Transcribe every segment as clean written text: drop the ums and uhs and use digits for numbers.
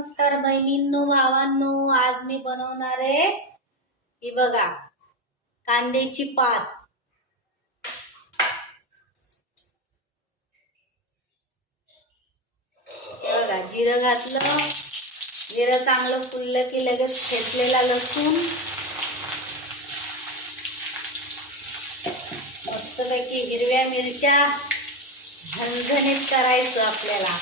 नमस्कार बहिणींनो भावांनो, आज मी बनवणार आहे ही बघा कांद्याची पात। हे बघा जिरं घातलं, जिरं चांगलं फुललं की लगेच ठेचलेला लसूण, मस्तपैकी हिरव्या मिरच्या, झणझणीत करायचं आपल्याला।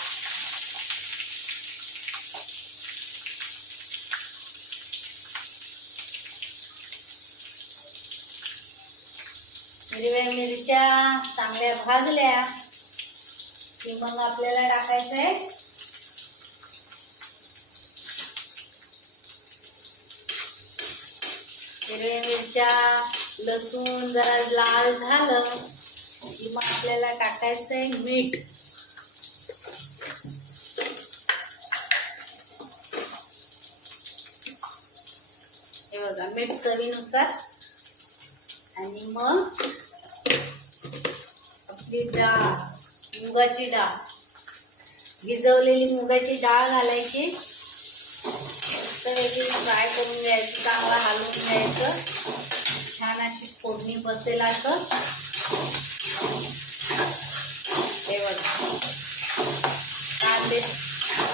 हिरव्या मिरच्या चांगल्या भाजल्या की मग आपल्याला टाकायचं आहे हिरव्या मिरच्या, लसूण जरा लाल झालं की मग आपल्याला टाकायचं आहे मीठ। हे बघा मीठ चवीनुसार। आणि मग आपली डाळ, मुगाची डाळ, भिजवलेली मुगाची डाळ घालायची, मस्तपैकी फ्राय करून घ्यायची, चांगला हलवून घ्यायचं, छान अशी फोडणी बसेल असं। हे बघा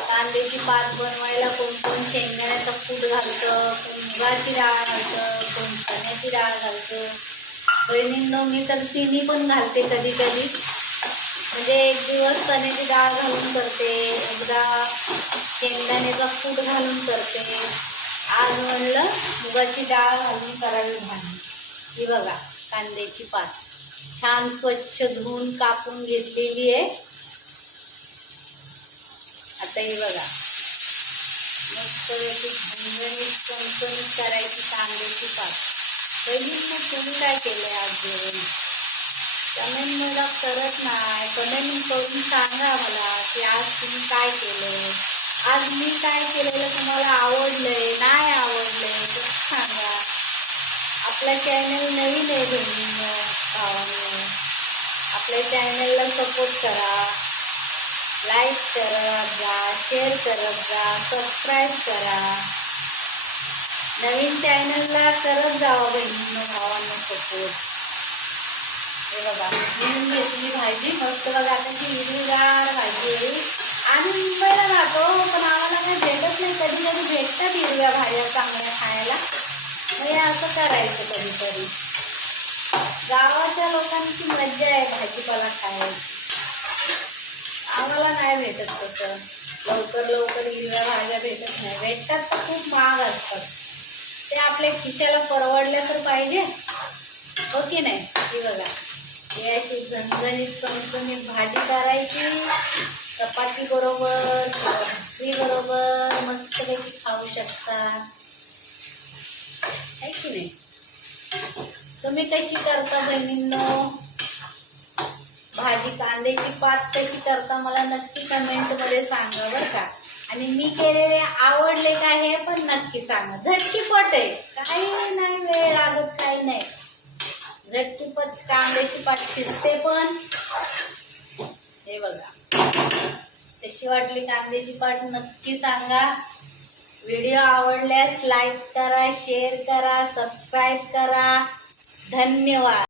कांद्याची पात बनवायला कोण कोण शेंगदाण्याचा कूट घालतं, कोण मुगाची डाळ घालतं, कोण चण्याची डाळ घालतं। बहिणींनो मी तर तिन्ही पण घालते कधी कधी, म्हणजे एक दिवस चण्याची डाळ घालून करते, एकदा शेंगदाण्याचा कूट घालून करते, आज म्हणलं मुगाची डाळ घालून करावी भाजी। ही बघा कांद्याची पात छान स्वच्छ धुवून कापून घेतलेली आहे। आता ही बघा मस्त झणझणीत चमचमीत करायची कांद्याची पात। बहिणींनो तुम्ही काय केलंय आज जेवण? कमेंट मला करत नाही, कमेंट करून सांगा मला की आज तुम्ही काय केलंय, आज मी काय केलेलं तुम्हाला आवडलंय नाही आवडलंय तर सांगा। आपला चॅनल नवीन आहे बहिणींनो भावांनो, आपल्या चॅनलला सपोर्ट करा, लाईक करत जा, शेअर करत जा, सबस्क्राईब करा। नवीन चॅनलला करत जावा बहिणींनो भावांनो सपोर्ट। हे बघा घेऊन घेतली भाजी मस्त बघा, आता ती हिरवीगार भाजी आहे। आम्ही मुंबईला राहतो पण आम्हाला काही भेटत नाही, कधी कधी भेटतात हिरव्या भाज्या चांगल्या खायला, हे असं करायचं कधीतरी। गावाच्या लोकांची मज्जा आहे भाजीपाला खायची, आम्हाला नाही भेटत तसं लवकर लवकर हिरव्या भाज्या भेटत नाही, भेटतात तर खूप महाग असतात, ते आपल्या खिशाला परवडल्या तर पाहिजे, हो की नाही। ही बघा ही अशी झणझणीत चमचमीत भाजी करायची, चपाती बरोबर किंवा भाकरी बरोबर मस्तपैकी खाऊ शकता, है की नाही। तुम्ही कशी करता बहिणींनो भाजी, कांद्याची पात कशी करता मला नक्की कमेंट मध्ये सांगा बरं का। आणि मी केलेले आवडले का हे पण नक्की सांगा। झटकीपट आहे, काही नाही वेळ लागत, काही नाही, झटकीपट कांद्याची पात शिजते पण। हे बघा कशी वाटली कांद्याची पात नक्की सांगा। व्हिडिओ आवडल्यास लाईक करा, शेअर करा, सबस्क्राईब करा। धन्यवाद।